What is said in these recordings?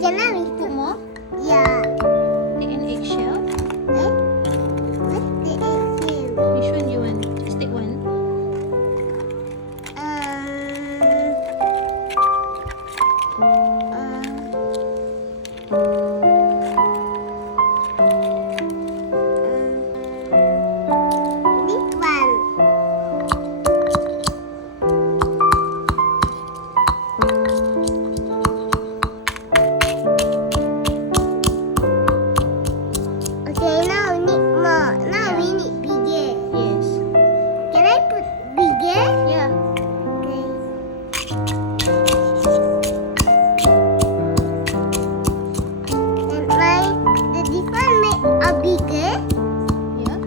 Can I Put more? Yeah. Take an eggshell. What's the exam? Which one you want? Just take one. This one. Okay, now we need more. Now we need bigger. Yes. Can I put bigger? Yeah. Okay. And this one make a bigger. Yeah.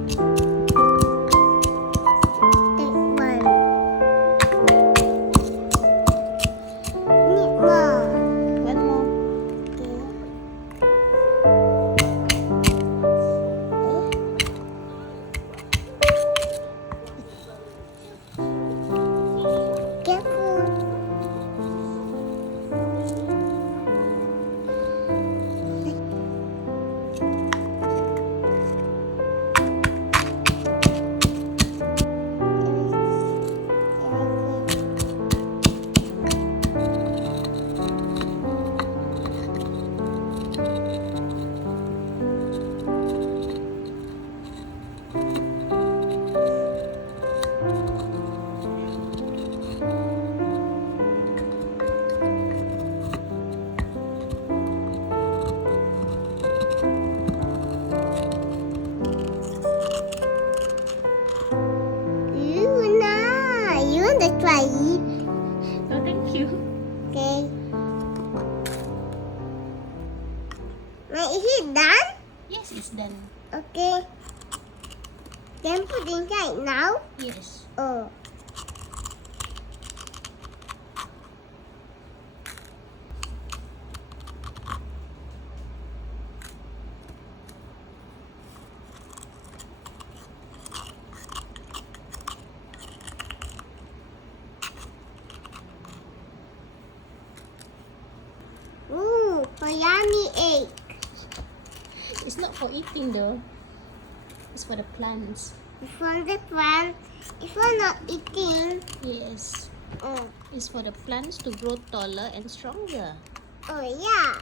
Take one. Need more. One more. Careful. Luna, you want to try it? Oh, thank you. Okay. Now, is it done? Yes, it's done. Okay. Then put inside now. Yes. Oh. Ooh, a yummy egg. It's not for eating though. It's for the plants. From the plant, if we're not eating, Yes. oh, It's for the plants to grow taller and stronger. oh yeah.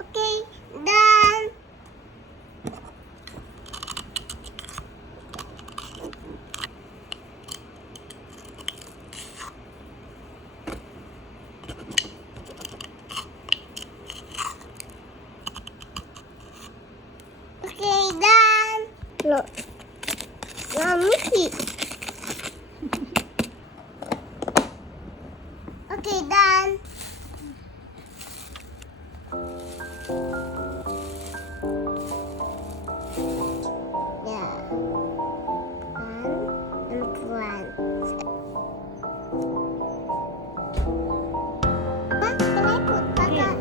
Okay, done. Okay, done. Look. Now mix it. Okay, done. Yeah. One and one. What can I put? Yes.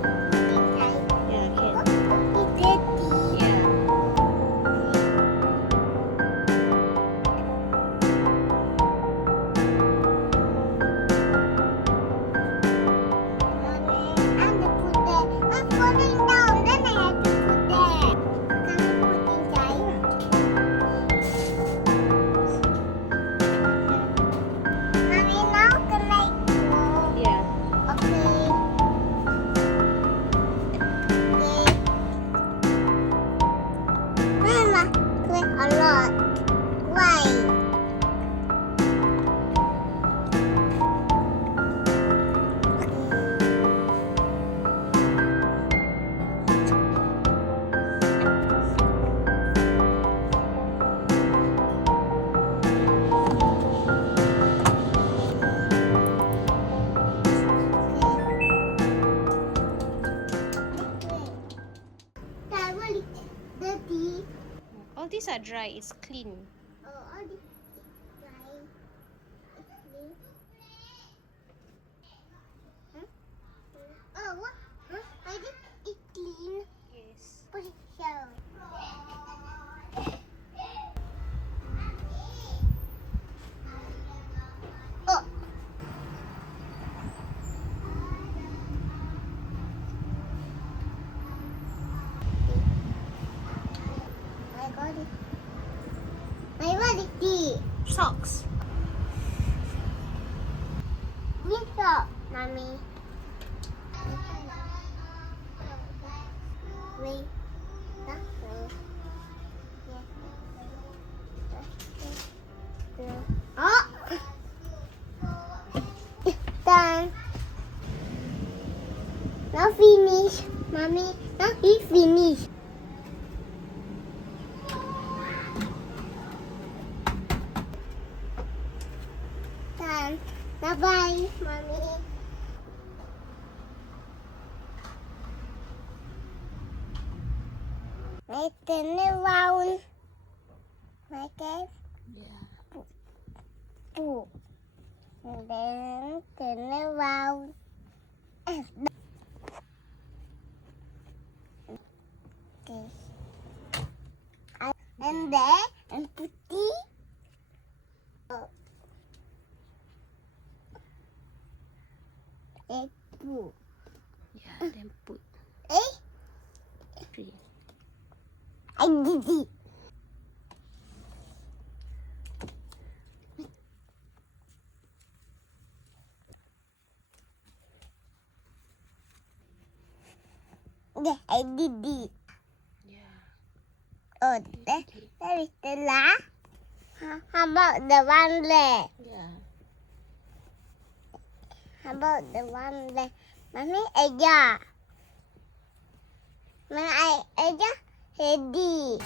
these are dry. It's clean. Oh, all this dry. Huh? Oh, what? Huh? I think it's clean. Yes. Put it down. Oh. I got it. I got it. Tea. Socks. This up, mommy. Wait. That way. Yeah. Oh! Done. Now finish, mommy. Now we finish. Done. Now bye, mommy. I turn around. Like that. Yeah. Poo. And then turn around. Okay. And then and putty. Oh. And poo. Yeah. Then put Eh? 3. I did it. Yeah, I did it. Yeah. Oh, that is the last. How about the one left? Yeah. How about the one left? Mommy, Aja. Mommy, Aja, ready.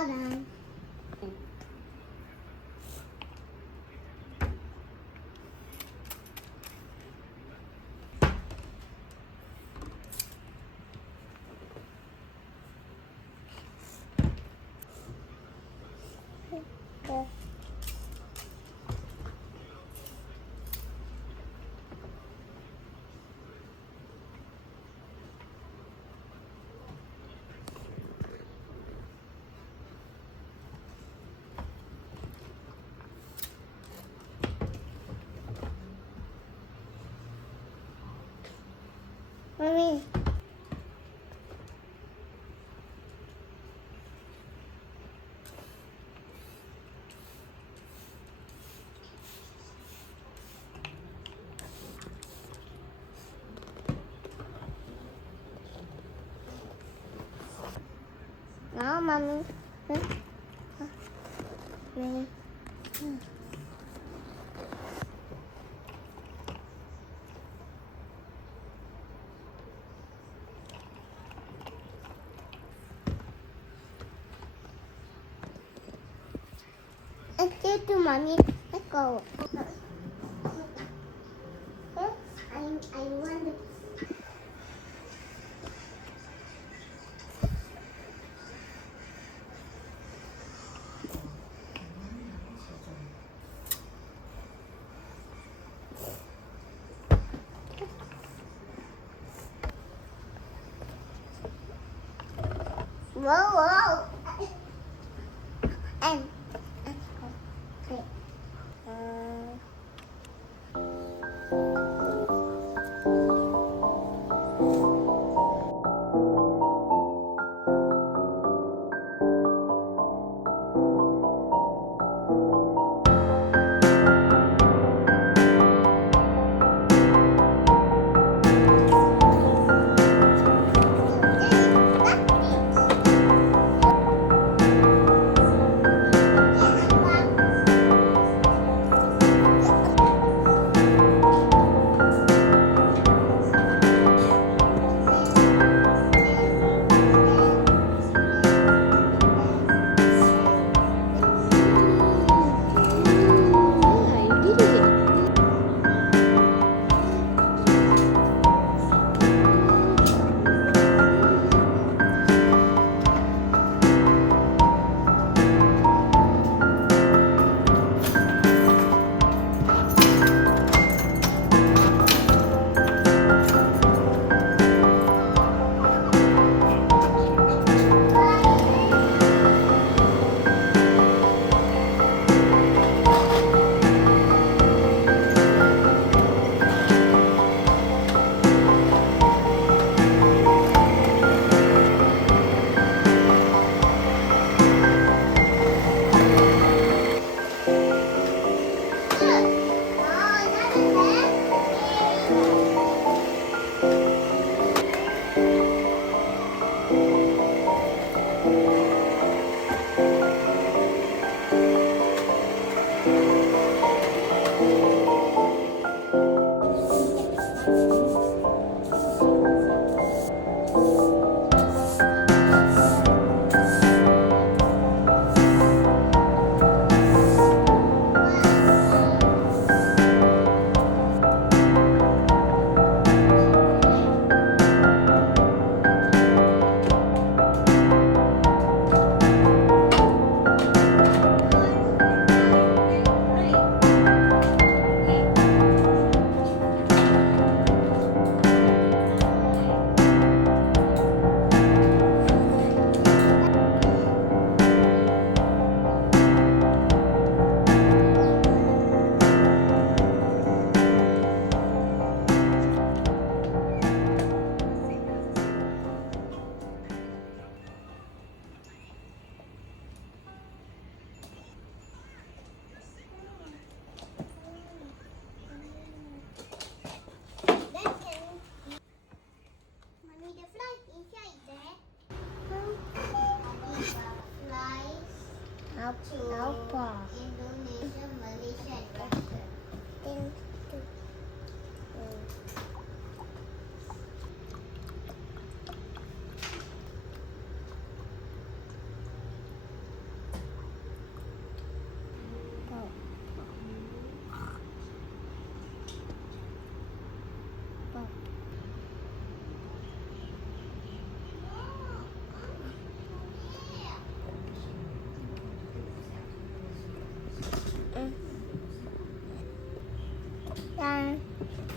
Orang. Mami. No, mami. Mami. Itu mami. Let's go. I want to. Whoa, whoa. And let's go. Okay.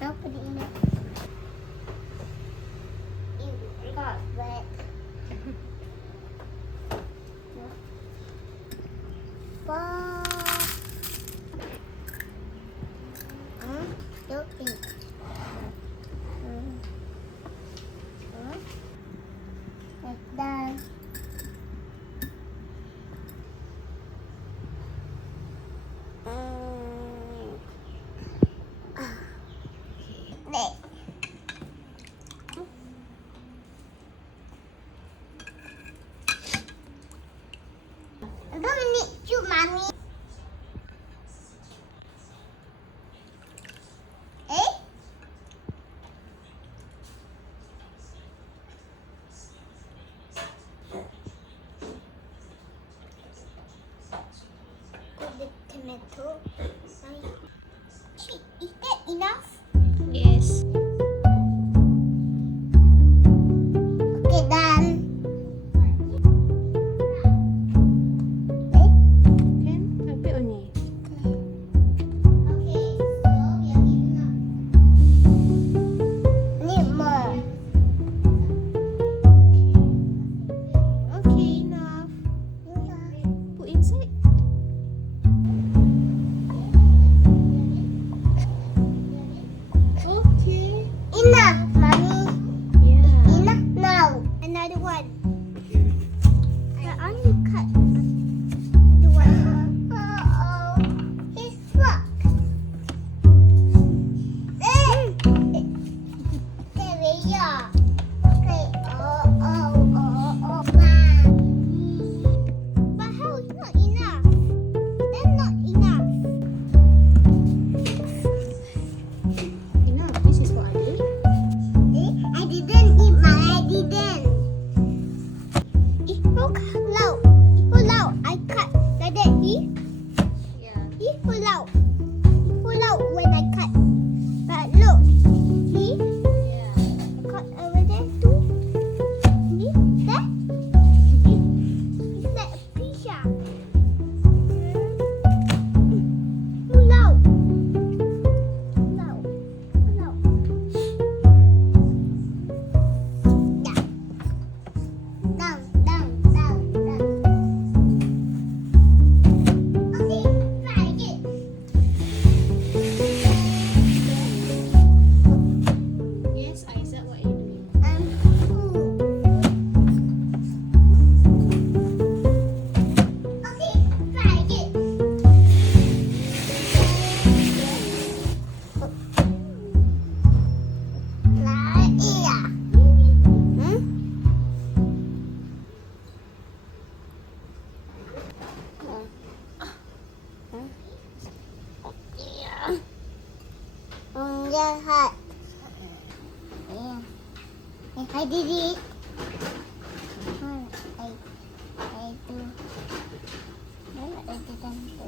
Now put it in there. Ew, it got wet. Ball. Still pink. Like that. Này. Don't need you, mommy. Eh? Put the tomato. Is that enough? Yes. Okay, done. Can? A bit only. Okay, so we are giving up. Need more. Okay, enough. Put inside. Okay. Enough, mommy. Yeah. Enough now. Another one. I only cut the one. Uh-oh. He's stuck. There we go. Okay. Oh. But how is not enough? That's not enough. Enough. This is for Adi. I didn't eat I didn't. Look, low. I cut like that. Yeah. Pull out when I cut. But look, see, Yeah. I cut over there too. See, that? Is that a pizza? Pull out. Yeah. Down. Okay, try it. Yes, Isaac, what are you doing? Okay, try it. Try it. Yeah, hot. Yeah. I did it. I do. No, I didn't do.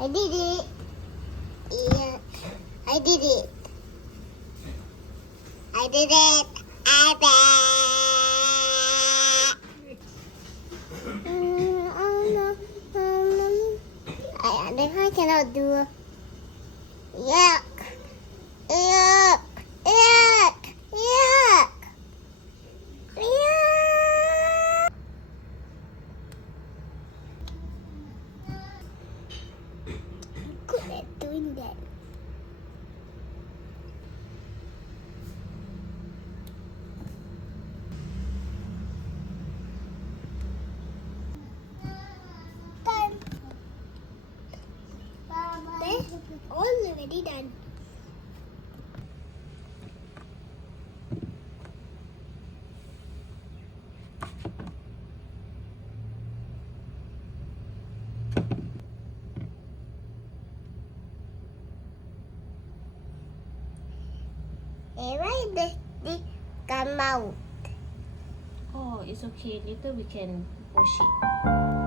I did it. Yeah, I did it. I did it. I bet. I cannot do. Yuck. Yuck. Yuck. Yuck. Yuck. I'm good at doing that. Done. Already done. Why does this come out? Oh, it's okay. Later we can wash it.